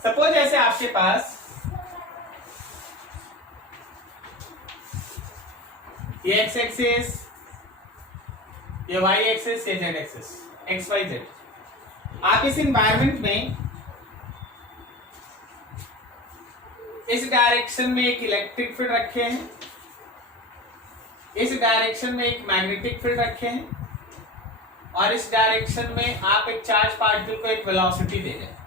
Suppose ऐसे आपके पास ये एक्स एक्सिस, ये वाई एक्सिस, ये Z axis, X Y Z. आप इस एनवायरनमेंट में इस डायरेक्शन में एक इलेक्ट्रिक फील्ड रखे हैं, इस डायरेक्शन में एक मैग्नेटिक फील्ड रखे हैं, और इस डायरेक्शन में आप एक चार्ज पार्टिकल को एक वेलोसिटी दे रहे हैं।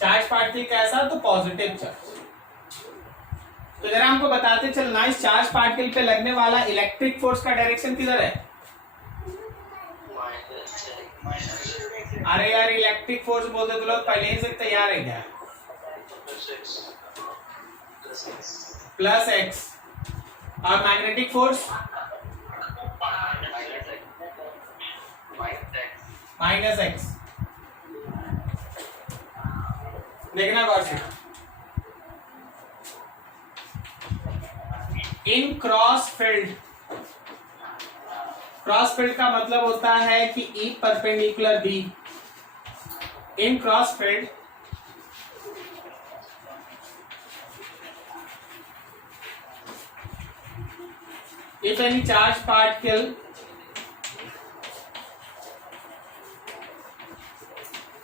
चार्ज पार्टिकल कैसा? तो पॉजिटिव चार्ज। तो जरा हमको बताते चलना, इस चार्ज पार्टिकल पे लगने वाला इलेक्ट्रिक फोर्स का डायरेक्शन किधर है? अरे यार इलेक्ट्रिक फोर्स बोलते तो लोग पहले ही से तैयार है क्या? Plus x. और मैग्नेटिक फोर्स माइनस एक्स। देखना गौर से, इन क्रॉस फील्ड, क्रॉस फील्ड का मतलब होता है कि E perpendicular B, in cross field if any charge particle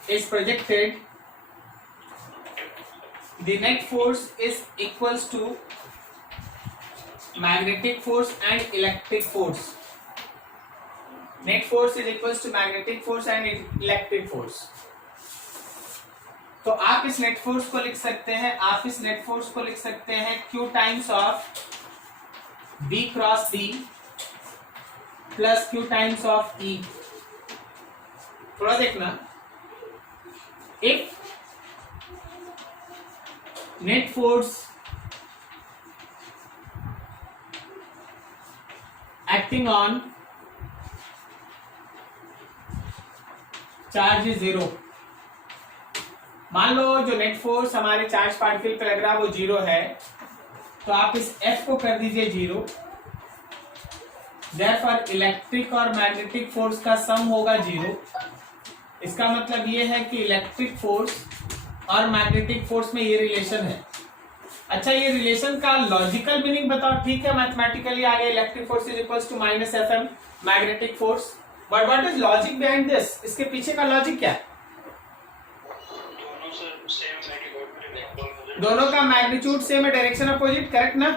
is projected, the net force is equals to magnetic force and electric force. Net force is equals to magnetic force and electric force. तो आप इस net force को लिख सकते हैं, आप इस net force को लिख सकते हैं Q times of B cross B plus Q times of E। थोड़ा देखना, if net force acting on charge is zero, मान लो जो नेट फोर्स हमारे चार्ज पार्टिकल पे लग रहा है वो जीरो है, तो आप इस F को कर दीजिए जीरो। देयरफॉर इलेक्ट्रिक और मैग्नेटिक फोर्स का सम होगा जीरो। इसका मतलब ये है कि इलेक्ट्रिक फोर्स और मैग्नेटिक फोर्स में ये रिलेशन है। अच्छा, ये रिलेशन का लॉजिकल मीनिंग बताओ। ठीक है, मैथमेटिकली आ गया, electric force is equals to minus Fm magnetic force, but what is logic behind this? इसके पीछे का लॉजिक क्या है? दोनों का मैग्नीट्यूड सेम है, डायरेक्शन अपोजिट, करेक्ट ना?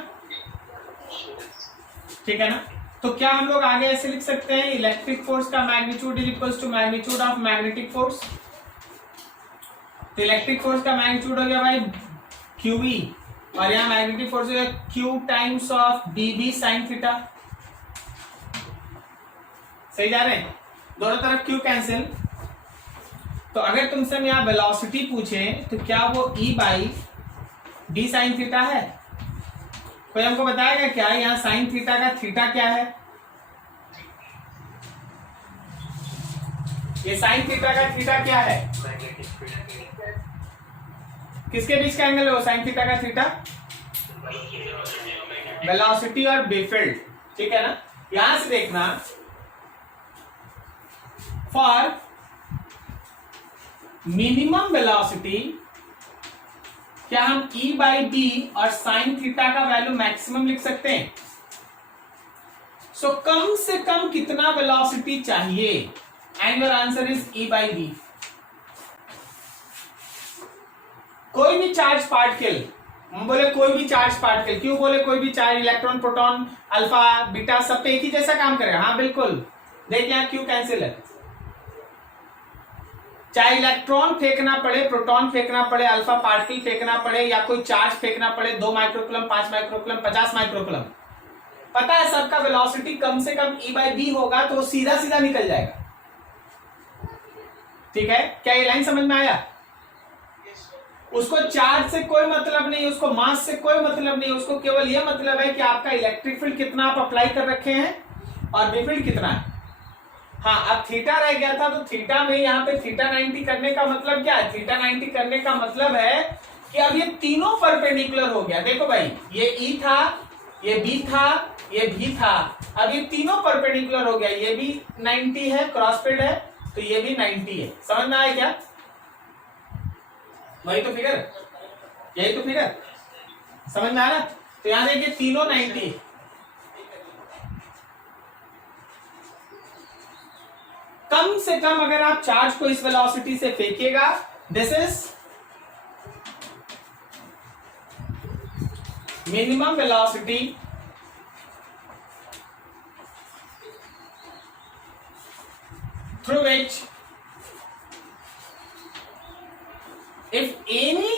ठीक है ना? तो क्या हम लोग आगे ऐसे लिख सकते हैं, इलेक्ट्रिक फोर्स का magnitude is equals to magnitude of magnetic force. तो इलेक्ट्रिक फोर्स का मैग्नीट्यूड हो गया भाई QE, और यहाँ मैग्नेटिक फोर्स हो गया Q times of BB sine theta. सही जा रहे हैं? दोनों तरफ Q कैंसिल। तो अगर तुमसे मैं यहाँ वेलोसिटी पूछे तो क्या वो E by D sine theta है? कोई हमको बताएगा क्या यहाँ साइन थीटा का थीटा क्या है? ये साइन थीटा का थीटा क्या है? किसके बीच का एंगल है वो साइन थीटा का थीटा? वेलोसिटी और बेफील्ड। ठीक है ना? यहां से देखना, फॉर मिनिमम वेलोसिटी क्या हम E बाई D और साइन थीटा का वैल्यू मैक्सिमम लिख सकते हैं? सो कम से कम कितना वेलोसिटी चाहिए? And your answer is E by D। कोई भी चार्ज पार्टिकल, हम बोले कोई भी चार्ज पार्टिकल, क्यों बोले कोई भी charge? Electron, proton, alpha, beta सब पे एक ही जैसा काम करेगा। हाँ बिल्कुल, देख यहाँ क्यू कैंसिल है। चाहे इलेक्ट्रॉन फेंकना पड़े, प्रोटॉन फेंकना पड़े, अल्फा पार्टिकल फेंकना पड़े, या कोई चार्ज फेंकना पड़े, 2 माइक्रोकुलम, 5 माइक्रोकुलम, 50 माइक्रोकुलम, पता है सबका वेलोसिटी कम से कम E बाई D होगा, तो सीधा सीधा निकल जाएगा। ठीक है, क्या ये लाइन समझ में आया? उसको चार्ज से कोई मतलब नहीं, उसको मास से कोई मतलब नहीं, उसको केवल यह मतलब है कि आपका इलेक्ट्रिक फील्ड कितना आप अप्लाई कर रखे हैं और बी फील्ड कितना है। हाँ, अब थीटा रह गया था, तो थीटा में यहाँ पे थीटा 90 करने का मतलब क्या है? थीटा 90 करने का मतलब है कि अब ये तीनों परपेंडिकुलर हो गया। देखो भाई, ये E था, ये B था, ये B था, अब ये तीनों परपेंडिकुलर हो गया। ये भी 90 है, क्रॉस फील्ड है, तो ये भी 90 है। समझ में आया क्या? वही तो फिगर, यही तो फिगर, समझ में आ रहा? तो यहां देखिए तीनों 90, कम से कम अगर आप चार्ज को इस वेलोसिटी से फेंकिएगा, this is minimum velocity through which if any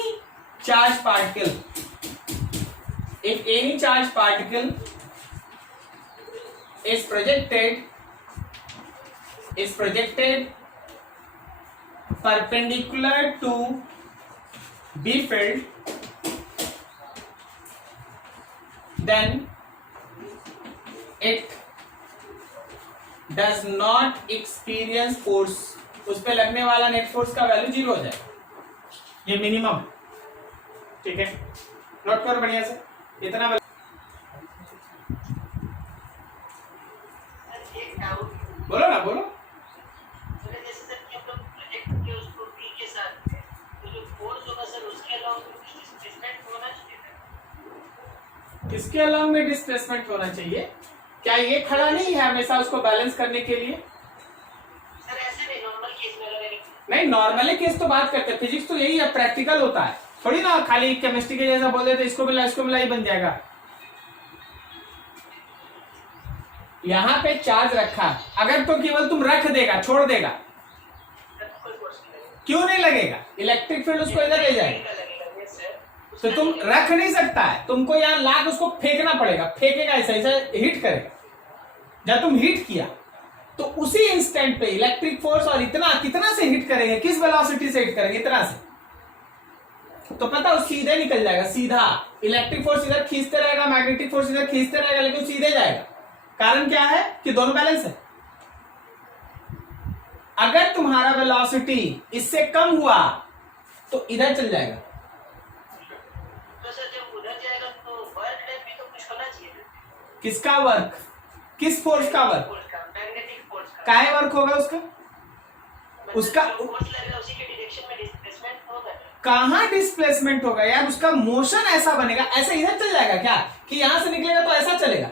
charged particle is projected perpendicular to B field, then it does not experience force, उस पे लगने वाला नेट फोर्स का वैल्यू 0 हो जाए, ये मिनिमम, ठीक है, नोट करो बढ़िया से इतना। बोलो ना, बोलो। किसके अलॉन्ग में डिस्प्लेसमेंट होना चाहिए? क्या ये खड़ा नहीं है हमेशा उसको बैलेंस करने के लिए? सर ऐसे नहीं, नॉर्मल केस में नहीं, नॉर्मली केस तो बात करते हैं, फिजिक्स तो यही है, प्रैक्टिकल होता है थोड़ी ना, खाली केमिस्ट्री के जैसा बोल देते इसको मिला ही बन जाएगा। यहाँ पे चार्ज रखा, अगर तो केवल तुम रख देगा, छोड़ देगा, क्यों नहीं लगेगा? इलेक्ट्रिक फील्ड उसको इधर ले जाएगा, तो तुम रख नहीं सकता है, तुमको यहाँ लाके उसको फेंकना पड़ेगा, फेंकेगा ऐसा हिट करेगा। जब तुम हिट किया तो उसी इंस्टेंट पे इलेक्ट्रिक फोर्स, और इतना कितना से हिट करेंगे, किस वेलोसिटी से हिट करेंगे, इतना से, तो पता है सीधे निकल जाएगा, सीधा। इलेक्ट्रिक फोर्स इधर खींचते रहेगा, मैग्नेटिक फोर्स इधर खींचते रहेगा, लेकिन सीधे जाएगा। कारण क्या है कि दोनों बैलेंस है। अगर तुम्हारा वेलोसिटी इससे कम हुआ तो इधर चल जाएगा, तो सर जब उधर जाएगा तो वर्क डन भी तो कुछ होना चाहिए। किसका वर्क? किस फोर्स का वर्क? मैग्नेटिक फोर्स का। काय वर्क होगा उसका? उसका फोर्स लगेगा, उसी के डायरेक्शन में डिस्प्लेसमेंट होगा। कहां डिस्प्लेसमेंट होगा यार? उसका मोशन ऐसा बनेगा, ऐसे इधर चल जाएगा क्या कि यहां से निकलेगा तो ऐसा चलेगा?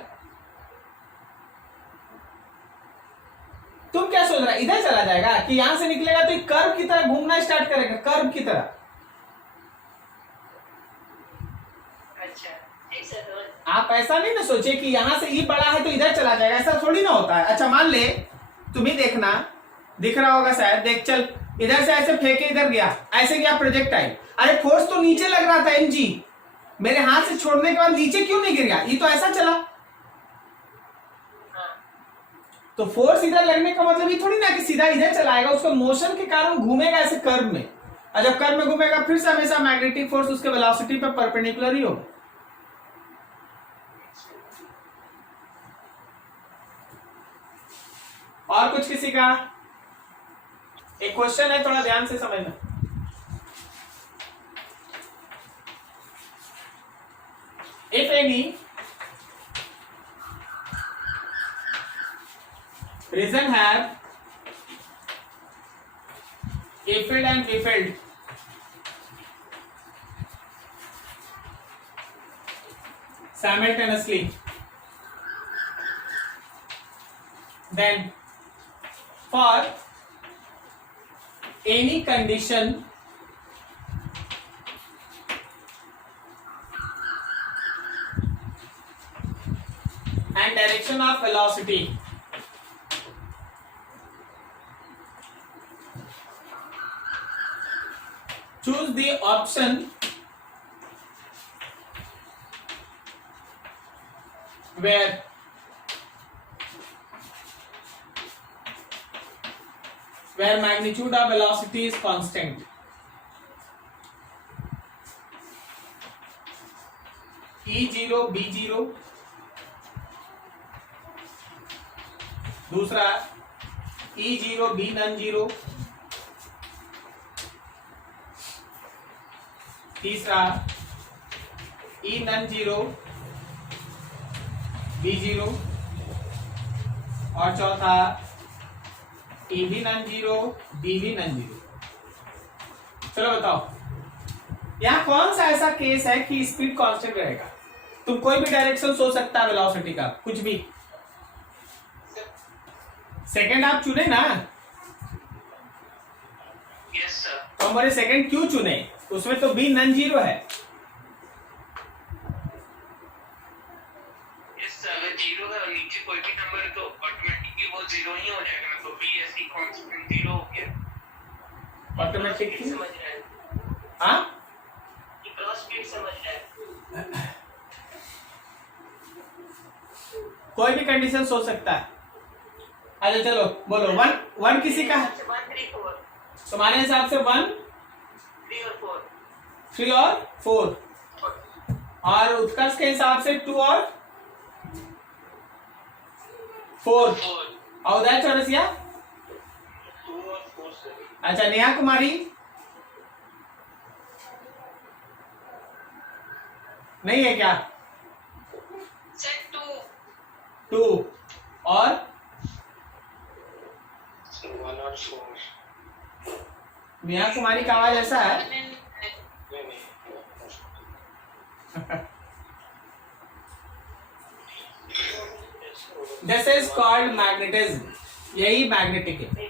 तुम क्या सोच रहा है, इधर चला जाएगा कि यहां से निकलेगा तो कर्व की तरह घूमना स्टार्ट करेगा, कर्व की तरह। अच्छा ठीक सर। आप ऐसा नहीं ना सोचे कि यहां से ये बड़ा है तो इधर चला जाएगा, ऐसा थोड़ी ना होता है। अच्छा मान ले, तुम ही देखना, दिख रहा होगा शायद, देख चल, इधर से ऐसे फेंके इधर गया, ऐसे गया प्रोजेक्टाइल, अरे फोर्स तो नीचे लग रहा था mg, मेरे हाथ से छोड़ने के बाद नीचे क्यों नहीं गिर गया? ये तो ऐसा चला। तो फोर्स इधर लगने का मतलब ये थोड़ी ना कि सीधा इधर चलाएगा, उसका मोशन के कारण घूमेगा ऐसे कर्व में, और जब कर्व में घूमेगा फिर से हमेशा मैग्नेटिक फोर्स उसके वेलोसिटी पे परपेंडिकुलर ही होगा। और कुछ किसी का? एक क्वेश्चन है, थोड़ा ध्यान से समझना। If any reason have A field and B field simultaneously, then for any condition and direction of velocity choose the option where magnitude of velocity is constant. E0 B0, दूसरा E0 B non-zero, तीसरा E non-zero B0, और चौथा E भी non-zero B भी non-zero। चलो बताओ यहाँ कौन सा ऐसा केस है कि स्पीड कांस्टेंट रहेगा? तुम कोई भी डायरेक्शन सोच सकता है वेलोसिटी का, कुछ भी। सेकंड आप चुने ना? Yes sir. तो हमारे सेकंड क्यों चुने? उसमें तो बी नॉन जीरो है। यस सर, अगर जीरो का नीचे कोई भी नंबर है तो ऑटोमेटिकली वो जीरो ही हो जाएगा ना, तो बी ऐसी कांस्टेंट जीरो हो गया। ऑटोमेटिकली समझ रहे हैं? हाँ, ये क्रॉस स्पीड समझ रहे हैं? कोई भी कंडीशन सोच सकता है। अच्छा चलो बोलो, वन किसी का है? 1 3 4 तुम्हारे हिसाब से 1 3 और 4 3 और 4, और उत्कर्ष के हिसाब से 2 और 4, 4 और उदय चौरसिया 2 और 4 सर। अच्छा, नेहा कुमारी नहीं है क्या? सेट 2 2 और 1 और 4। नेहा कुमारी का आवाज ऐसा है। दिस इज कॉल्ड मैग्नेटिज्म, यही मैग्नेटिक है।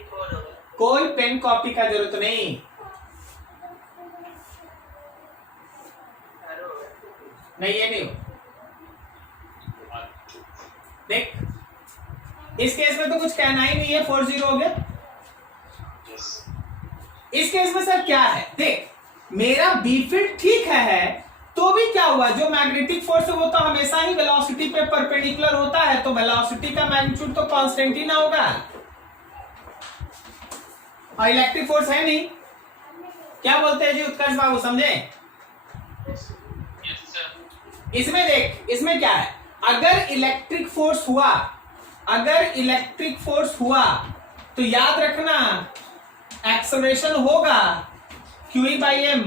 कोई पेन कॉपी का जरूरत नहीं। नहीं ये नहीं हो। देख, इस केस में तो कुछ कहना ही नहीं है, 4-0 हो गया। इस केस में सर क्या है, देख मेरा बी फील्ड ठीक है तो भी क्या हुआ, जो मैग्नेटिक फोर्स है वो तो हमेशा ही वेलोसिटी पे परपेंडिकुलर होता है, तो वेलोसिटी का मैग्नीट्यूड तो कांस्टेंट ही ना होगा, और इलेक्ट्रिक फोर्स है नहीं। क्या बोलते हैं जी उत्कर्ष बाबू, समझे? इसमें देख, इसमें क्या है, अगर इलेक्ट्रिक फोर्स हुआ, अगर इलेक्ट्रिक फोर्स हुआ तो याद रखना एक्सेलरेशन होगा QE/m,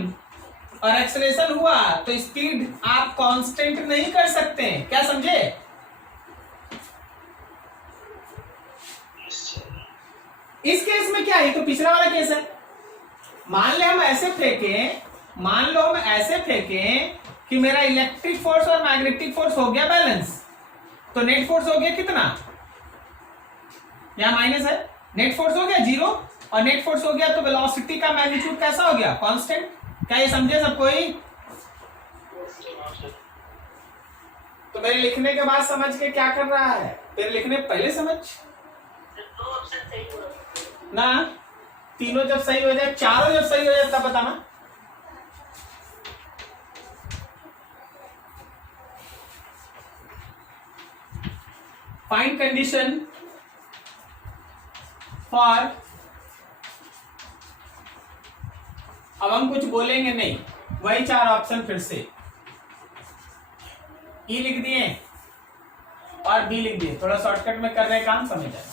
और एक्सेलरेशन हुआ तो स्पीड आप कांस्टेंट नहीं कर सकते। क्या समझे? इस केस में क्या है, तो पिछला वाला केस है। मान ले हम ऐसे फेंकें, मान लो हम ऐसे फेंकें कि मेरा इलेक्ट्रिक फोर्स और मैग्नेटिक फोर्स हो गया बैलेंस, तो नेट फोर्स हो गया कितना, यहां माइनस है, नेट फोर्स हो गया 0, और नेट फोर्स हो गया तो वेलोसिटी का मैग्नीट्यूड कैसा हो गया, कांस्टेंट। क्या ये समझे सब कोई? तो मेरे लिखने के बाद समझ के क्या कर रहा है, तेरे लिखने पहले समझ ना। तीनों जब सही हो जाए, चारों जब सही हो जाए तब बताना। फाइंड कंडीशन फॉर, अब हम कुछ बोलेंगे नहीं, वही 4 ऑप्शन फिर से, ई लिख दिए और बी लिख दिए, थोड़ा शॉर्टकट में कर रहे काम, समझ जाए।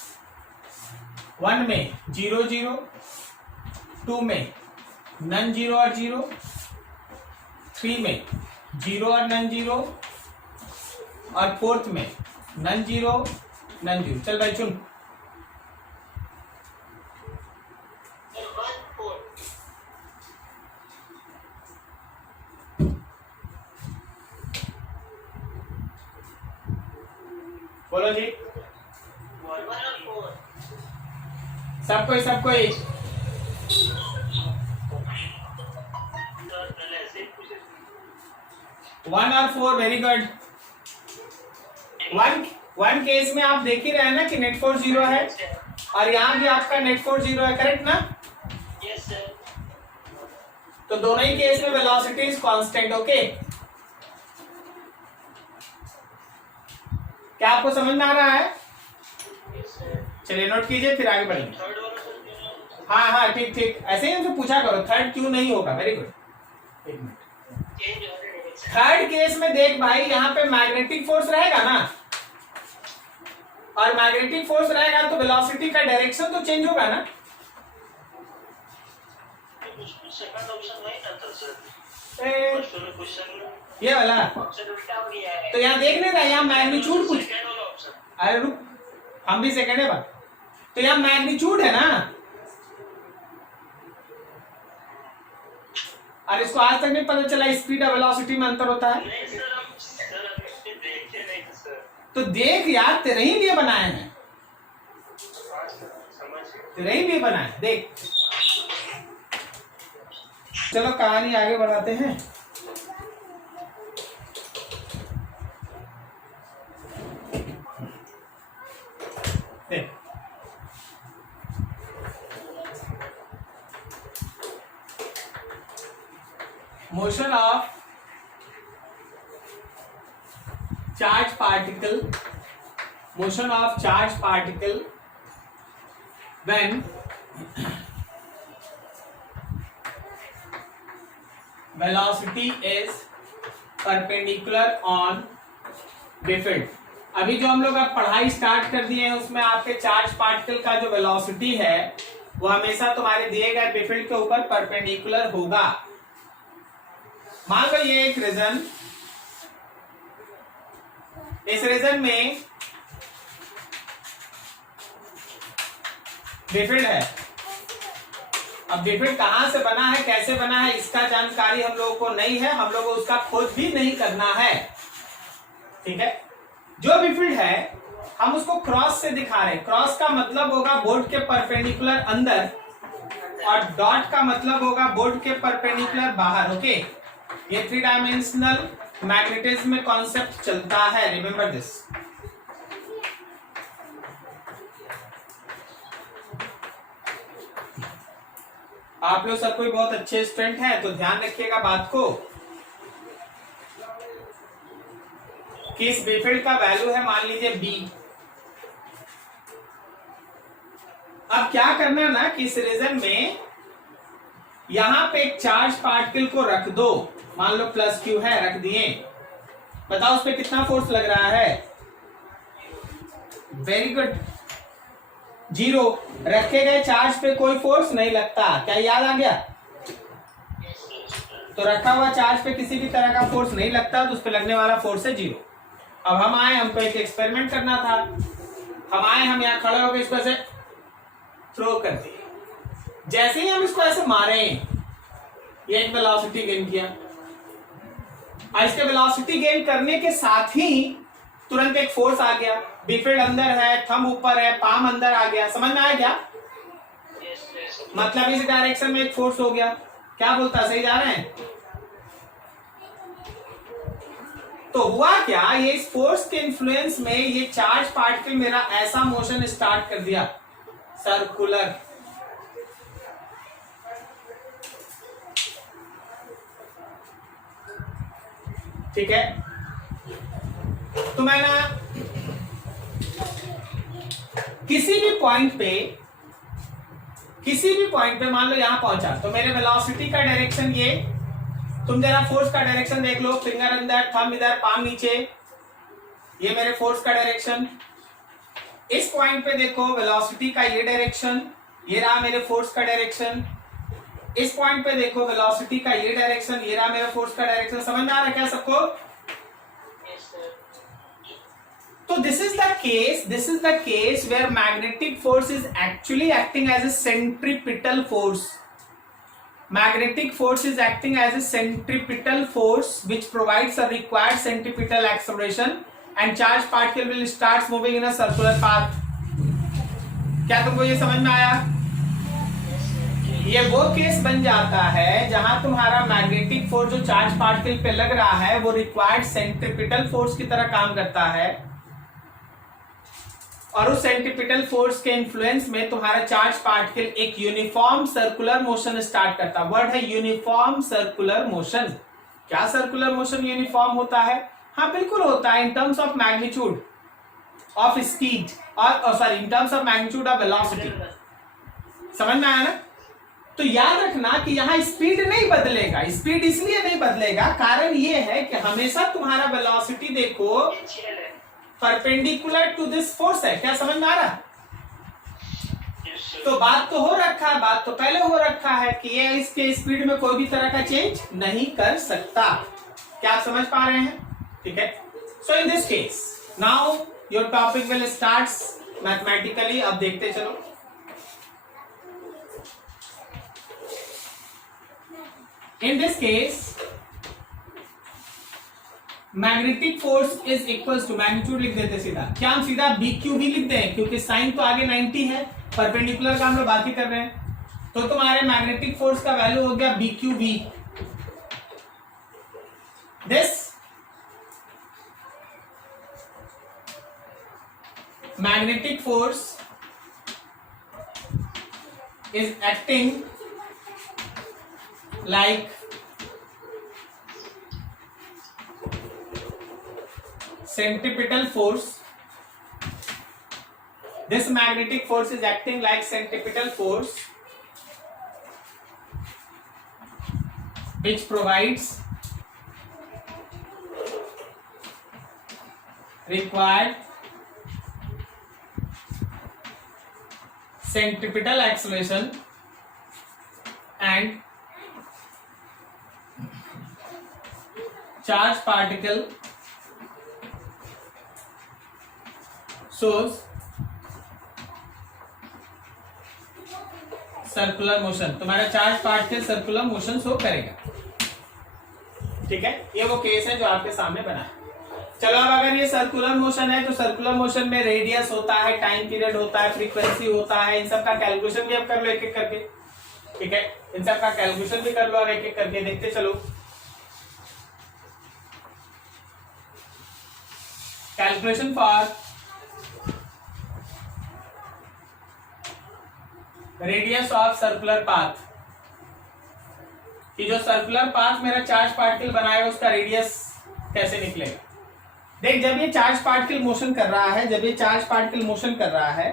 1 में 0 0, 2 में नन 0 और 0, 3 में 0 और नन 0, और 4th में नन 0 नन 0। चल भाई चुन। बोलो जी, सब कोई 1 और 4, वेरी गुड। 1 केस में आप देख ही रहे हैं ना कि नेट फोर्स 0 है, और यहां भी आपका नेट फोर्स 0 है, करेक्ट ना? Yes sir. तो दोनों ही केस में वेलोसिटी इज कांस्टेंट। ओके, क्या आपको समझ में आ रहा है? चलिए नोट कीजिए, फिर आगे बढ़ेंगे। थर्ड वाला सर, हाँ हाँ ठीक ठीक, ऐसे ही हमसे पूछा करो, थर्ड क्यों नहीं होगा। वेरी गुड, एक मिनट। चेंज हो रहा है। थर्ड केस में देख भाई, यहाँ पे मैग्नेटिक फोर्स रहेगा ना, और मैग्नेटिक फोर्स रहेगा तो वेलोसिटी का डायरेक्शन तो चेंज होगा ना। सेकंड ऑप्शन वही था तो सर, ए, क्वेश्चन ये वाला ऑप्शन उल्टा हो गया है। तो यहाँ देख लेना, यहाँ मैग्नीट्यूड कुछ, सेकंड वाला ऑप्शन, अरे रुक, हम भी सेकंड है बात, तो यहाँ मैग्नीट्यूड है ना, और इसको आज तक नहीं पता चला स्पीड और वेलोसिटी में अंतर होता है? नहीं सर, हम देखे नहीं थे सर। तो देख यार, तेरे ही लिए बनाए हैं, तेरे ही लिए बनाए, देख। चलो कहानी आगे बढ़ाते हैं। देख, motion of charge particle when velocity is perpendicular on बेफिल्ड। अभी जो हम लोग अब पढ़ाई स्टार्ट कर दिए हैं उसमें आपके चार्ज पार्टिकल का जो वेलोसिटी है वो हमेशा तुम्हारे दिए गए बेफिल्ड के ऊपर परपेंडिकुलर होगा। मान लो ये एक रीजन, इस रीजन में बेफिल्ड है। अब बेफिल्ड कहां से बना है, कैसे बना है, इसका जानकारी हम लोगों को नहीं है, हम लोगों को उसका खोज भी नहीं करना है, ठीक है। जो बेफिल्ड है हम उसको क्रॉस से दिखा रहे हैं। क्रॉस का मतलब होगा बोर्ड के परपेंडिकुलर अंदर और डॉट का मतलब होगा बोर्ड के परपेंडिकुलर बाहर। ओके, ये 3 डायमेंशनल मैग्नेटिज्म में कॉन्सेप्ट चलता है, रिमेंबर दिस। आप लोग सब कोई बहुत अच्छे स्टूडेंट हैं तो ध्यान रखिएगा बात को कि इस बेफिल्ड का वैल्यू है मान लीजिए बी। अब क्या करना ना कि इस रीजन में यहां पे एक चार्ज पार्टिकल को रख दो, मान लो प्लस क्यू है, रख दिए। बताओ उस पर कितना फोर्स लग रहा है? Very good, 0। रखे गए चार्ज पे कोई फोर्स नहीं लगता, क्या याद आ गया? तो रखा हुआ चार्ज पे किसी भी तरह का फोर्स नहीं लगता, तो उस पे लगने वाला फोर्स है 0। अब हम आए, हमको एक एक्सपेरिमेंट करना था, हम आए, हम यहाँ खड़े होकर इसको ऐसे थ्रो कर दिए। जैसे ही हम इसको ऐसे मारे, ये एक वेलोसिटी गेन किया, और इसके वेलोसिटी गेन करने के साथ ही तुरंत एक फोर्स आ गया। बेफिल्ड अंदर है, थंब ऊपर है, पाम अंदर आ गया। समझ में आया क्या? मतलब इस डायरेक्शन में एक फोर्स हो गया। क्या बोलता, सही जा रहे हैं? तो हुआ क्या, ये इस फोर्स के इन्फ्लुएंस में ये चार्ज पार्टिकल मेरा ऐसा मोशन स्टार्ट कर दिया, सर्कुलर। ठीक है, तो मैं ना किसी भी पॉइंट पे मान लो यहां पहुंचा, तो मेरे वेलोसिटी का डायरेक्शन ये, तुम जरा फोर्स का डायरेक्शन देख लो, फिंगर अंदर, थंब इधर, पाम नीचे, ये मेरे फोर्स का डायरेक्शन। इस पॉइंट पे देखो वेलोसिटी का ये डायरेक्शन, ये रहा मेरे फोर्स का डायरेक्शन। इस पॉइंट पे देखो वेलोसिटी का ये डायरेक्शन, ये रहा मेरा फोर्स का डायरेक्शन। समझ में आ रहा है क्या सबको? तो this is the case where magnetic force is actually acting as a centripetal force. Magnetic force is acting as a centripetal force which provides a required centripetal acceleration and charged particle will start moving in a circular path. क्या तुमको ये समझ में आया? ये वो case बन जाता है जहां तुम्हारा मैग्नेटिक फोर्स जो चार्ज पार्टिकल पे लग रहा है वो रिक्वायर्ड सेंट्रिपिटल फोर्स की तरह काम करता है, और उस सेंट्रिपिटल फोर्स के इन्फ्लुएंस में तुम्हारा चार्ज पार्टिकल एक यूनिफॉर्म सर्कुलर मोशन स्टार्ट करता। वर्ड है यूनिफॉर्म सर्कुलर मोशन। क्या सर्कुलर मोशन यूनिफॉर्म होता है? हाँ बिल्कुल होता है, in terms of magnitude of speed और sorry in terms of magnitude of velocity. समझ में आया ना? तो याद रखना कि यहां स्पीड नहीं बदलेगा। स्पीड इसलिए नहीं बदलेगा, कारण ये है कि हमेशा तुम्हारा वेलोसिटी देखो परपेंडिकुलर टू दिस फोर्स है। क्या समझ में आ रहा? तो बात तो हो रखा है, बात तो पहले हो रखा है कि ये इसके स्पीड में कोई भी तरह का चेंज नहीं कर सकता। क्या आप समझ पा रहे हैं? ठीक है, so in this case now your topic will start mathematically. अब देखते चलो। In this case magnetic force is equals to, magnitude लिख देते सीधा, क्या हम सीधा बी क्यू वी लिख दें क्योंकि साइन तो आगे 90 है, परपेंडिकुलर का हम लोग बात ही कर रहे हैं। तो तुम्हारे मैग्नेटिक फोर्स का वैल्यू हो गया B Q V. This magnetic force is acting like centripetal force. This magnetic force is acting like centripetal force which provides required centripetal acceleration and charged particle shows circular motion. तुम्हारा charge particle circular motion show करेगा। ठीक है, ये वो case है जो आपके सामने बना है। चलो अब अगर ये सर्कुलर मोशन है तो सर्कुलर मोशन में रेडियस होता है, टाइम पीरियड होता है, फ्रीक्वेंसी होता है, इन सब का कैलकुलेशन भी अब कर लो एक एक करके। ठीक है, इन सब का कैलकुलेशन भी कर लो अब एक एक करके, देखते चलो। Calculation for radius of circular path, कि जो सर्कुलर पाथ मेरा चार्ज पार्टिकल बनाएगा उसका रेडियस कैसे निकलेगा। देख, जब ये चार्ज पार्टिकल मोशन कर रहा है, जब ये चार्ज पार्टिकल मोशन कर रहा है,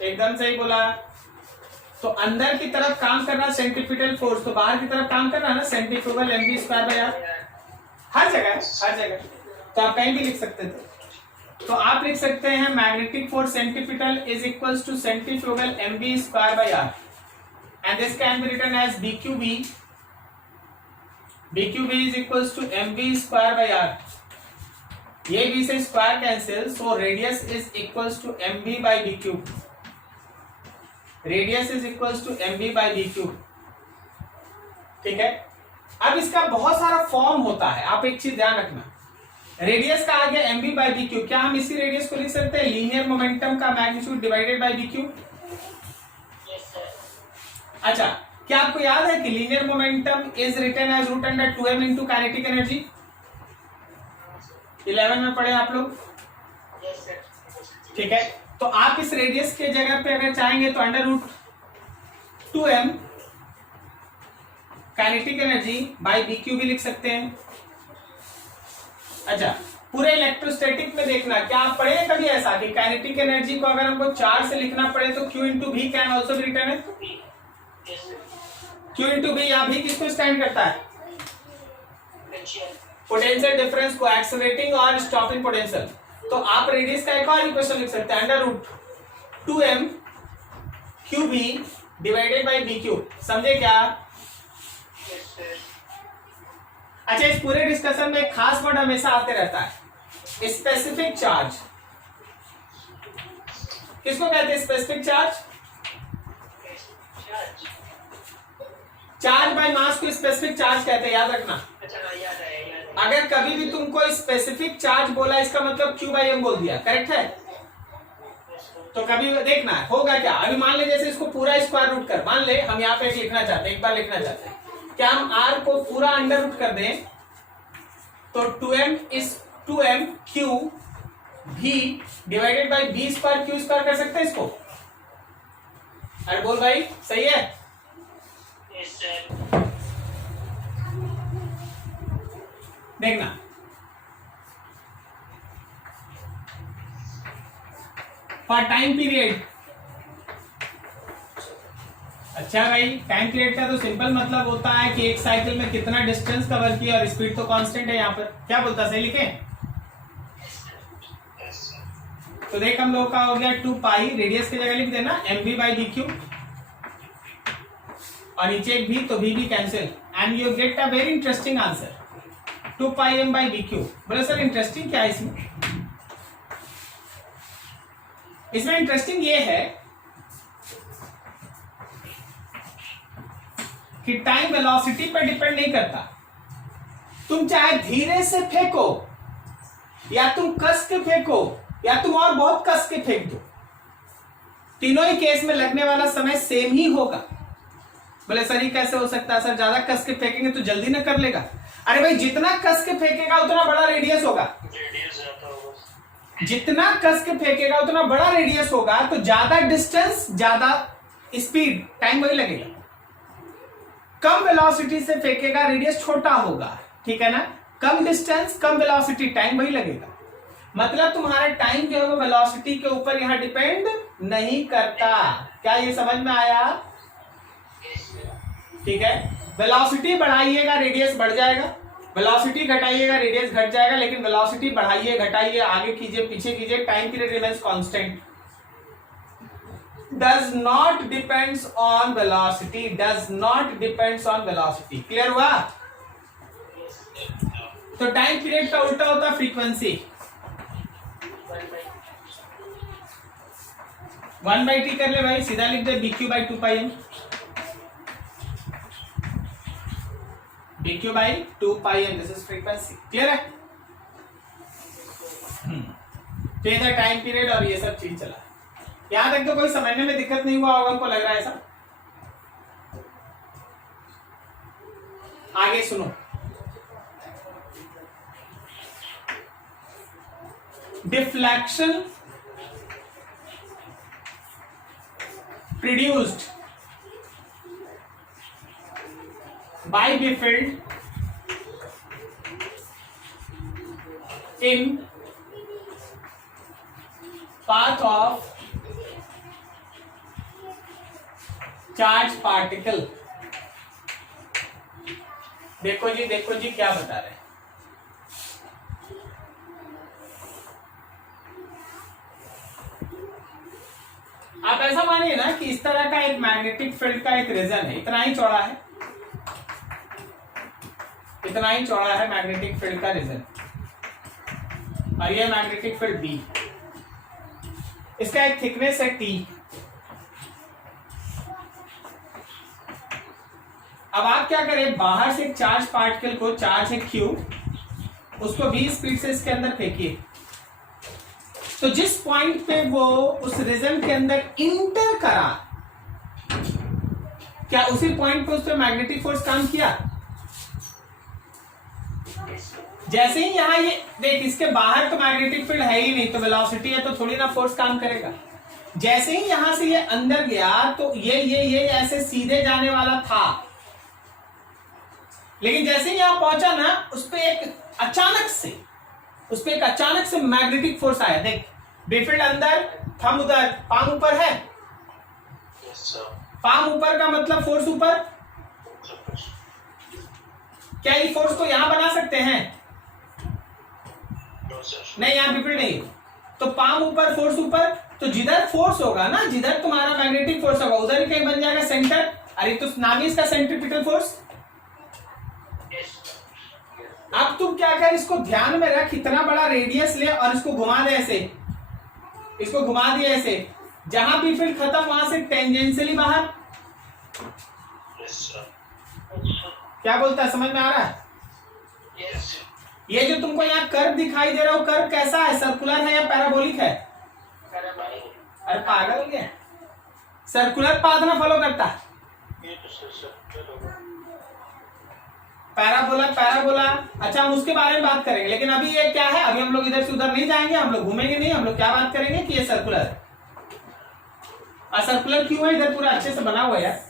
एकदम सही बोला, तो अंदर की तरफ काम कर रहा है सेंट्रीफ्यूगल फोर्स, तो बाहर की तरफ काम कर रहा है ना centrifugal mv square by R. हर जगह तो आप कहीं भी लिख सकते थे। तो आप लिख सकते हैं magnetic force centrifugal is equals to centrifugal mv square by R, and this can be written as bqv। bqv is equals to mv square by r। ये v से square cancel, so radius is equals to mv by bq। Radius is equals to mv by bq। ठीक है, अब इसका बहुत सारा form होता है, आप एक चीज ध्यान रखना। रेडियस का आ गया mv by bq, क्या हम इसी रेडियस को लिख सकते हैं लीनियर मोमेंटम का मैग्नीट्यूड डिवाइडेड बाय bq? अच्छा, क्या आपको याद है कि linear momentum is written as root under 2m into kinetic energy? 11 में पढ़े आप लोग। ठीक है, तो आप इस रेडियस के जगह पे अगर चाहेंगे तो under root 2m kinetic energy by bq भी लिख सकते हैं। अच्छा, पूरे इलेक्ट्रोस्टैटिक में देखना, क्या आप पढ़े कभी ऐसा कि काइनेटिक एनर्जी को अगर हमको चार्ज से लिखना पड़े तो q इंटू भी कैन ऑल्सो बी रिटन है। Q इंटू बी, यहाँ भी किसको स्टैंड करता है? पोटेंशियल डिफरेंस को, एक्सेलरेटिंग और स्टॉपिंग पोटेंशियल। तो आप रेडियस का एक और इक्वेशन लिख सकते हैं under root 2m qb divided by bq। समझे क्या? अच्छा, इस पूरे डिस्कशन में एक खास वर्ड हमेशा आते रहता है, स्पेसिफिक चार्ज। किसको कहते हैं specific charge? Charge by mass को स्पेसिफिक चार्ज कहते हैं, याद रखना। अगर कभी भी तुमको स्पेसिफिक चार्ज बोला, इसका मतलब q बाई एम बोल दिया, करेक्ट है? तो कभी देखना है होगा क्या। अभी मान ले जैसे इसको पूरा स्क्वायर रूट कर, मान ले हम यहाँ पे एक लिखना चाहते हैं, एक बार लिखना चाहते हैं, क्या हम r को पूरा अंडर रूट कर दें तो 2m is 2m q v divided by b square q square कर सकते हैं इसको? अरे बोल भाई, सही है? देखना, फॉर टाइम पीरियड। अच्छा भाई, टाइम पीरियड का तो सिंपल मतलब होता है कि एक साइकिल में कितना डिस्टेंस कवर किया, और स्पीड तो कांस्टेंट है यहाँ पर। क्या बोलता, सही लिखे? तो देख, हम लोग का हो गया 2 पाई, रेडियस की जगह लिख देना mv बाई bq, और नीचे एक भी, तो भी cancel, and you get a very interesting answer 2 pi m by bq। बोले सर इंटरेस्टिंग क्या है इसमें? इसमें इंटरेस्टिंग ये है कि टाइम वेलोसिटी पर डिपेंड नहीं करता। तुम चाहे धीरे से फेंको या तुम कस के फेंको या तुम और बहुत कस के फेंक दो, तीनों ही केस में लगने वाला समय सेम ही होगा। बोले सर ये कैसे हो सकता है? सर ज्यादा कस के फेंकेंगे तो जल्दी ना कर लेगा। अरे भाई जितना कस के फेंकेगा उतना बड़ा रेडियस होगा, जितना कस के फेंकेगा उतना बड़ा रेडियस होगा, तो ज्यादा डिस्टेंस ज्यादा स्पीड टाइम वही लगेगा। कम वेलोसिटी से फेंकेगा रेडियस छोटा होगा, ठीक है ना। कम डिस्टेंस कम वेलोसिटी टाइम वही लगेगा। मतलब तुम्हारा टाइम जो है वो वेलोसिटी के ऊपर यहां डिपेंड नहीं करता। क्या ये समझ में आया? ठीक है, वेलोसिटी बढ़ाइएगा रेडियस बढ़ जाएगा, वेलोसिटी घटाइएगा रेडियस घट जाएगा, लेकिन वेलोसिटी बढ़ाइए घटाइए आगे कीजिए पीछे कीजिए time period remains constant. Does not depends on velocity, does not depends on velocity. Clear हुआ? तो टाइम पीरियड का उल्टा होता फ्रीक्वेंसी। 1/t कर ले भाई, सीधा लिख दे BQ by 2πm, BQ by 2πm, this is frequency. Clear है? तो इधर टाइम पीरियड और ये सब चीज चला। यहां तक तो कोई समझने में दिक्कत नहीं हुआ होगा, हमको लग रहा है ऐसा। आगे सुनो, deflection produced by Biffeld in path of charged particle। देखो जी क्या बता रहे हैं। आप ऐसा मानिए ना कि इस तरह का एक मैग्नेटिक फील्ड का एक रीजन है, इतना ही चौड़ा है, इतना ही चौड़ा है मैग्नेटिक फील्ड का रीजन, और ये मैग्नेटिक फील्ड B, इसका एक थिकनेस है T। अब आप क्या करें, बाहर से एक चार्ज पार्टिकल को, चार्ज है Q, उसको V स्पीड से इसके अंदर फेंकिए, तो जिस पॉइंट पे वो उस रीजन के अंदर इंटर करा, क्या उसी पॉइंट पे उस पर मैग्नेटिक फोर्स काम किया? जैसे ही यहां ये देख, इसके बाहर तो मैग्नेटिक फील्ड है ही नहीं, तो वेलोसिटी है तो थोड़ी ना फोर्स काम करेगा। जैसे ही यहां से ये अंदर गया तो ये ऐसे सीधे जाने वाला था, लेकिन जैसे ही यहां पहुंचा ना, उस पर एक अचानक से मैग्नेटिक फोर्स आया। देख, बिफील्ड अंदर, थंब उधर, पाम ऊपर है। पाम ऊपर का मतलब फोर्स ऊपर। क्या ये फोर्स को यहां बना सकते हैं? नहीं, यहां बिफील्ड नहीं, तो पाम ऊपर फोर्स ऊपर, तो जिधर फोर्स होगा ना, जिधर तुम्हारा मैग्नेटिक फोर्स होगा उधर ही कहीं बन जाएगा सेंटर। अरे तो नाम ही इसका सेंट्रीपिटल फोर्स। अब तुम क्या कर, इसको ध्यान में रख, इतना बड़ा रेडियस ले और इसको घुमा दे ऐसे, इसको घुमा दिया ऐसे, जहां भी फील्ड खत्म वहां से टेंजेंशियली बाहर। क्या बोलता है, समझ में आ रहा है? ये जो तुमको यहाँ कर्व दिखाई दे रहा हो, कर्व कैसा है, सर्कुलर है या पैराबोलिक है? अरे पागल हो गया, सर्कुलर पाथ ना फॉलो करता, पैराबोला। अच्छा, हम उसके बारे में बात करेंगे, लेकिन अभी ये क्या है, अभी हम लोग इधर से उधर नहीं जाएंगे, हम लोग घूमेंगे नहीं, हम लोग क्या बात करेंगे कि ये सर्कुलर है। और सर्कुलर क्यों है, इधर पूरा अच्छे से बना हुआ है यार।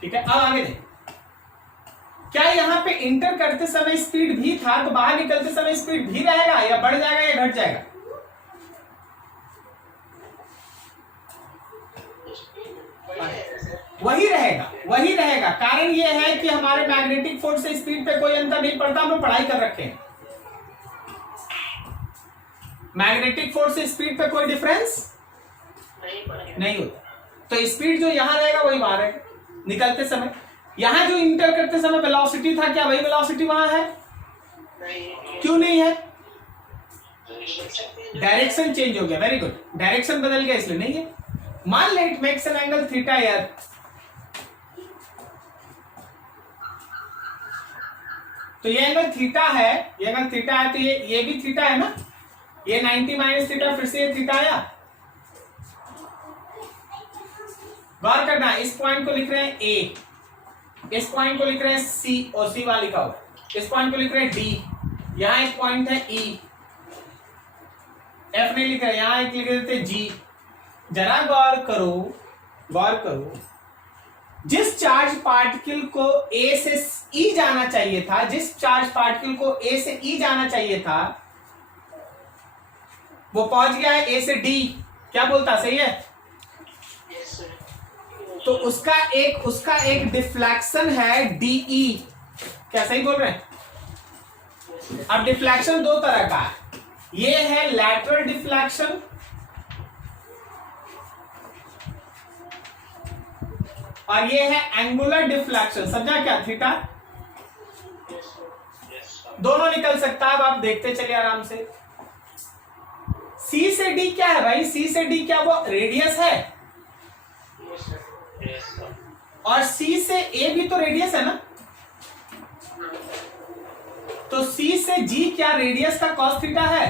ठीक है, अब आगे देख, क्या यहाँ पे इंटर करते समय स्पीड भी था, तो बाहर निकलते समय स्पीड भी रहेगा या बढ़ जाएगा या घट जाएगा? वही रहेगा। कारण ये है कि हमारे मैग्नेटिक फोर्स से स्पीड पे कोई अंतर नहीं पड़ता, हम लोग पढ़ाई कर रखे हैं। मैग्नेटिक फोर्स से स्पीड पे कोई डिफरेंस नहीं होता, तो स्पीड जो यहां रहेगा वही वहां रहेगा निकलते समय। यहां जो इंटर करते समय वेलोसिटी था, क्या वही वेलोसिटी वहां है? क्यों नहीं है? डायरेक्शन चेंज हो गया। वेरी गुड, डायरेक्शन बदल गया इसलिए नहीं है। मान ले it makes an angle theta यार, तो ये एंगल थीटा है, ये एंगल थीटा है, तो ये भी थीटा है ना, ये 90 माइनस थीटा, फिर से ये थीटा आया। गौर करना, इस पॉइंट को लिख रहे हैं ए, इस पॉइंट को लिख रहे हैं सी, और सी वाला लिखा हुआ, इस पॉइंट को लिख रहे हैं डी, यहां एक पॉइंट है ई, एफ नहीं लिख रहे, यहां एक लिख देते जी। जरा गौर करो, गौर करो, जिस चार्ज पार्टिकल को ए से ई जाना चाहिए था, जिस चार्ज पार्टिकल को ए से ई जाना चाहिए था, वो पहुंच गया है ए से डी। क्या बोलता, सही है? तो उसका एक डिफ्लेक्शन है डीई। क्या सही बोल रहे हैं? अब डिफ्लेक्शन दो तरह का है, ये है लैटरल डिफ्लेक्शन और ये है एंगुलर डिफ्लेक्शन। समझा क्या? थीटा दोनों निकल सकता है। अब आप देखते चलिए आराम से। सी से डी क्या है भाई? सी से डी क्या वो रेडियस है? और सी से ए भी तो रेडियस है ना, तो सी से जी क्या रेडियस का कॉस थीटा है?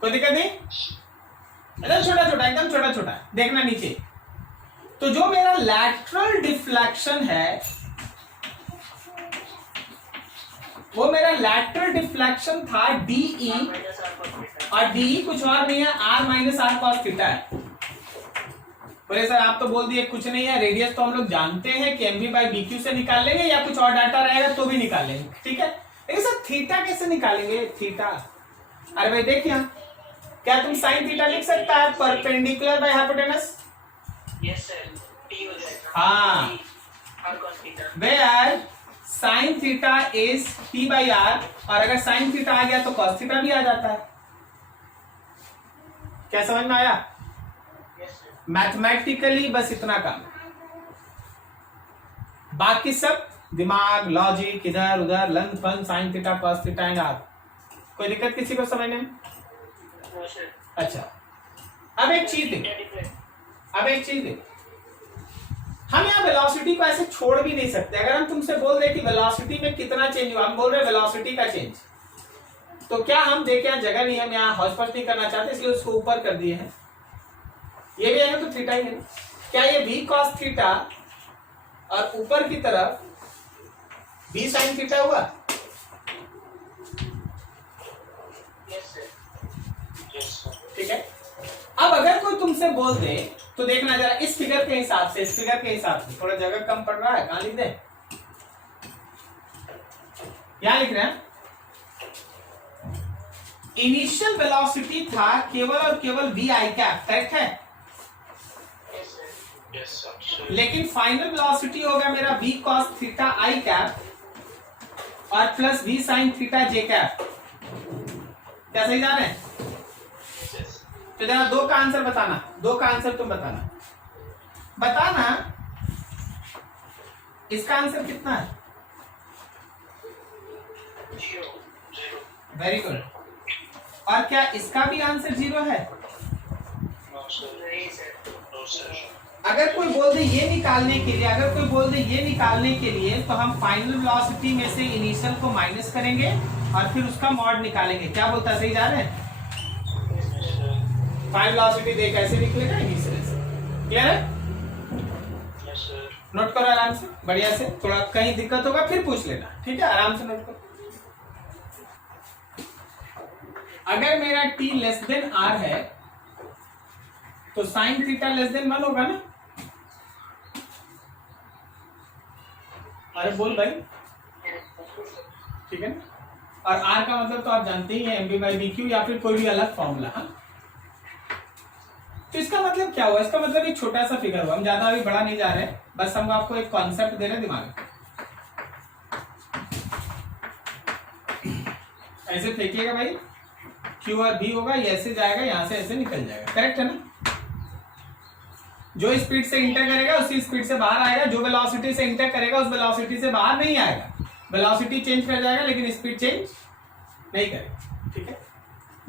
कोई दिक्कत नहीं, एकदम छोटा छोटा, एकदम छोटा छोटा। देखना नीचे, तो जो मेरा लैटरल डिफ्लेक्शन है, वो मेरा लैटरल डिफ्लेक्शन था डीई, और डीई कुछ और नहीं है, R minus R cos theta है। बोले सर आप तो बोल दिए कुछ नहीं है, रेडियस तो हम लोग जानते हैं कि एमवी बाई बी क्यू से निकाल लेंगे, या कुछ और डाटा रहेगा तो भी निकाल लेंगे, ठीक है। लेकिन सर थीटा कैसे निकालेंगे? थीटा, अरे भाई देखिए, क्या तुम साइन थीटा लिख सकता है perpendicular by hypotenuse? Yes sir, T हो जाएगा। हाँ, where sine theta is T by R, और अगर साइन थीटा आ गया तो कॉस थीटा भी आ जाता है। क्या समझ में आया? मैथमेटिकली बस इतना काम, बाकी सब दिमाग, लॉजिक, इधर उधर, लन फन, sine theta, cos theta and R. कोई दिक्कत किसी को समझने में? अच्छा, अब एक चीज देखो, हम यहाँ वेलोसिटी को ऐसे छोड़ भी नहीं सकते। अगर हम तुमसे बोल रहे कि वेलोसिटी में कितना चेंज हुआ, हम बोल रहे वेलोसिटी का चेंज, तो क्या हम देखे यहाँ जगह नहीं, हम यहाँ हौच पौच नहीं करना चाहते, इसलिए उसको ऊपर कर दिए हैं। ये भी आएगा तो थीटा ही है। क्या ये v cos थीटा और ऊपर की तरफ v sin थीटा हुआ? ठीक है। अब अगर कोई तुमसे बोल दे, तो देखना जरा इस फिगर के हिसाब से, इस फिगर के हिसाब से थोड़ा जगह कम पड़ रहा है, कहां लिख दे? यहां लिख रहे हैं इनिशियल वेलोसिटी था केवल और केवल v i कैप, करेक्ट है? लेकिन फाइनल वेलोसिटी होगा मेरा v cos theta i cap और plus v sin theta j cap. क्या सही जा रहे हैं? तो जरा दो का आंसर बताना, दो का आंसर तुम बताना इसका आंसर कितना है? Very good. और क्या इसका भी आंसर 0 है? अगर कोई बोल दे ये निकालने के लिए, अगर कोई बोल दे ये निकालने के लिए, तो हम फाइनल वेलोसिटी में से इनिशियल को माइनस करेंगे और फिर उसका मॉड निकालेंगे। क्या बोलता है? सही जा रहे हैं? फाइनल वेलोसिटी देख कैसे निकलेगा, इनिशियल से। क्लियर है? नोट करो आराम से, बढ़िया से। थोड़ा कहीं दिक्कत होगा फिर पूछ लेना, ठीक है? आराम से नोट करो। अगर मेरा t लेस देन r है, तो साइन थीटा लेस देन 1 होगा ना? अरे बोल भाई, ठीक है ना? और r का मतलब तो आप जानते ही हैं, mv बाई बी क्यू या फिर कोई भी अलग फॉर्मूला। तो इसका मतलब क्या हुआ? इसका मतलब एक छोटा सा फिगर हुआ, हम ज्यादा अभी बड़ा नहीं जा रहे हैं, बस हम आपको एक कॉन्सेप्ट दे रहे हैं दिमाग में। ऐसे फेंकिएगा भाई, Q और B होगा, ये ऐसे जाएगा, यहां से ऐसे निकल जाएगा, करेक्ट है ना? जो स्पीड से इंटर करेगा उसी स्पीड से बाहर आएगा, जो वेलोसिटी से इंटर करेगा उस वेलोसिटी से बाहर नहीं आएगा। वेलोसिटी चेंज कर जाएगा लेकिन स्पीड चेंज नहीं करेगा, ठीक है?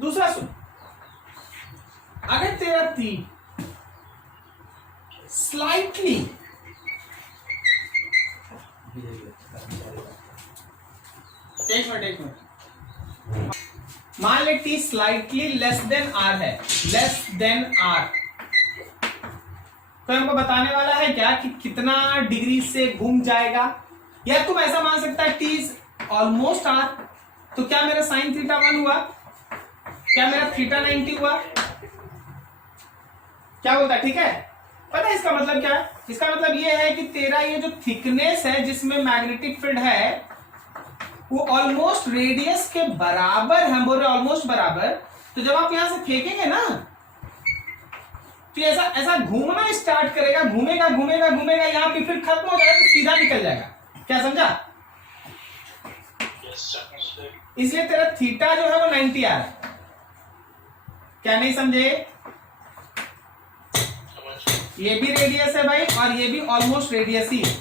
दूसरा सुन, अगर तेरा t स्लाइटली एक मिनट, मान ले T slightly less than R है, लेस देन आर, तो हमको बताने वाला है क्या कि कितना डिग्री से घूम जाएगा, या तुम ऐसा मान सकता है टी इज ऑलमोस्ट आर, तो क्या मेरा साइन थीटा 1 हुआ, क्या मेरा थीटा 90 हुआ, क्या बोलता है? ठीक है, पता है इसका मतलब क्या है? इसका मतलब ये है कि तेरा ये जो थिकनेस है जिसमें मैग्नेटिक फील्ड है वो ऑलमोस्ट रेडियस के बराबर है, बोल रहे ऑलमोस्ट बराबर, तो जब आप यहां से फेंकेंगे ना तो ऐसा ऐसा घूमना स्टार्ट करेगा, घूमेगा घूमेगा घूमेगा, यहाँ पे फिर खत्म हो जाएगा तो सीधा निकल जाएगा। क्या समझा? इसलिए तेरा थीटा जो है वो 90 आ रहा है। क्या नहीं समझे? ये भी रेडियस है भाई और ये भी ऑलमोस्ट रेडियस ही है।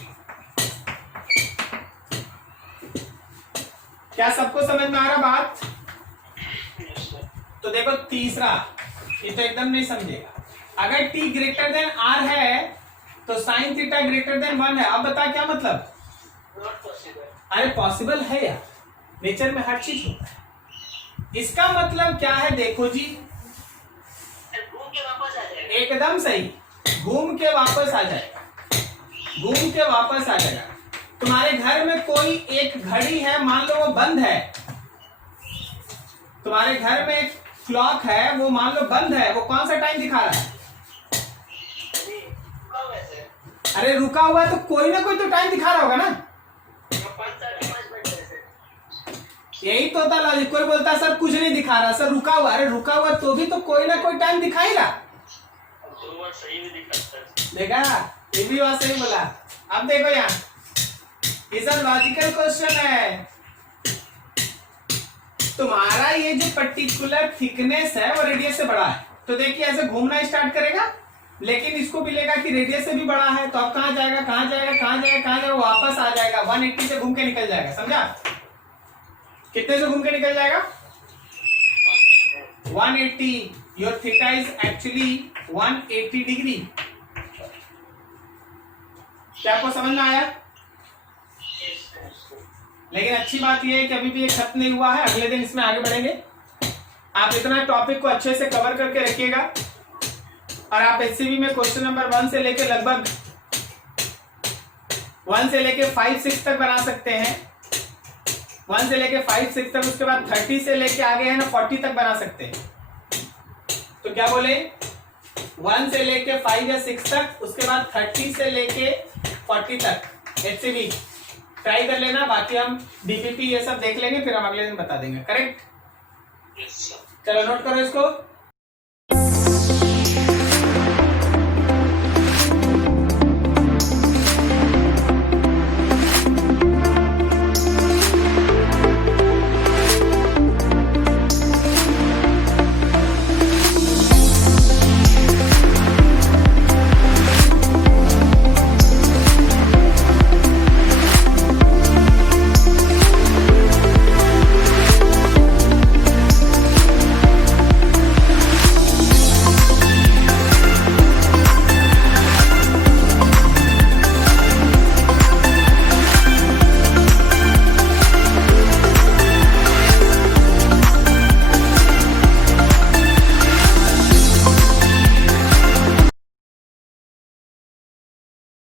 क्या सबको समझ में आ रहा बात? तो देखो तीसरा, ये तो एकदम नहीं समझेगा। अगर t ग्रेटर देन r है तो साइन थीटा ग्रेटर देन 1 है। अब बता क्या मतलब? अरे पॉसिबल है यार, नेचर में हर चीज होता है। इसका मतलब क्या है? देखो जी, घूम के वापस आ जाएगा। एकदम सही, घूम के वापस आ जाएगा, घूम के वापस आ जाएगा। तुम्हारे घर में कोई एक घड़ी है, मान लो वो बंद है, तुम्हारे घर में एक क्लॉक है, वो मान लो बंद है, वो कौन सा टाइम दिखा रहा है? अरे रुका हुआ है तो कोई ना कोई तो टाइम दिखा रहा होगा ना। यही तो था लॉजिक। कोई बोलता सर कुछ नहीं दिखा रहा, सर रुका हुआ, अरे रुका हुआ तो भी तो कोई ना कोई टाइम दिखा ही रहा। देखा, ये भी बात सही बोला। अब देखो यहाँ, ये सब लॉजिकल क्वेश्चन है। तुम्हारा ये जो पर्टिकुलर थिकनेस है वो रेडियस से बड़ा है, तो देखिए ऐसे घूमना स्टार्ट करेगा, लेकिन इसको मिलेगा कि रेडियस से भी बड़ा है, तो अब कहां जाएगा, कहां जाएगा, कहां जाएगा, कहां जाएगा, वापस आ जाएगा, 180 से घूम के निकल जाएगा। समझा? कितने से घूम के निकल जाएगा? 180। Your theta is actually 180 degree. क्या आपको समझ में आया? लेकिन अच्छी बात यह है कि अभी भी ये खत्म नहीं हुआ है, अगले दिन इसमें आगे बढ़ेंगे। आप इतना टॉपिक को अच्छे से कवर करके रखिएगा और आप एचसीबी में क्वेश्चन नंबर 1 से लेके लगभग 1 से लेके 5-6 तक बना सकते हैं। 1 से लेके 5-6 तक, उसके बाद 30 से लेके आगे है ना 40 तक बना सकते हैं। तो क्या बोले? 1 से लेके 5 या 6 तक, उसके बाद 30 से लेके 40 तक एचसीबी ट्राई कर लेना। बाकी हम डीपीपी ये सब देख लेंगे, फिर हम अगले दिन बता देंगे। करेक्ट? चलो नोट करो इसको।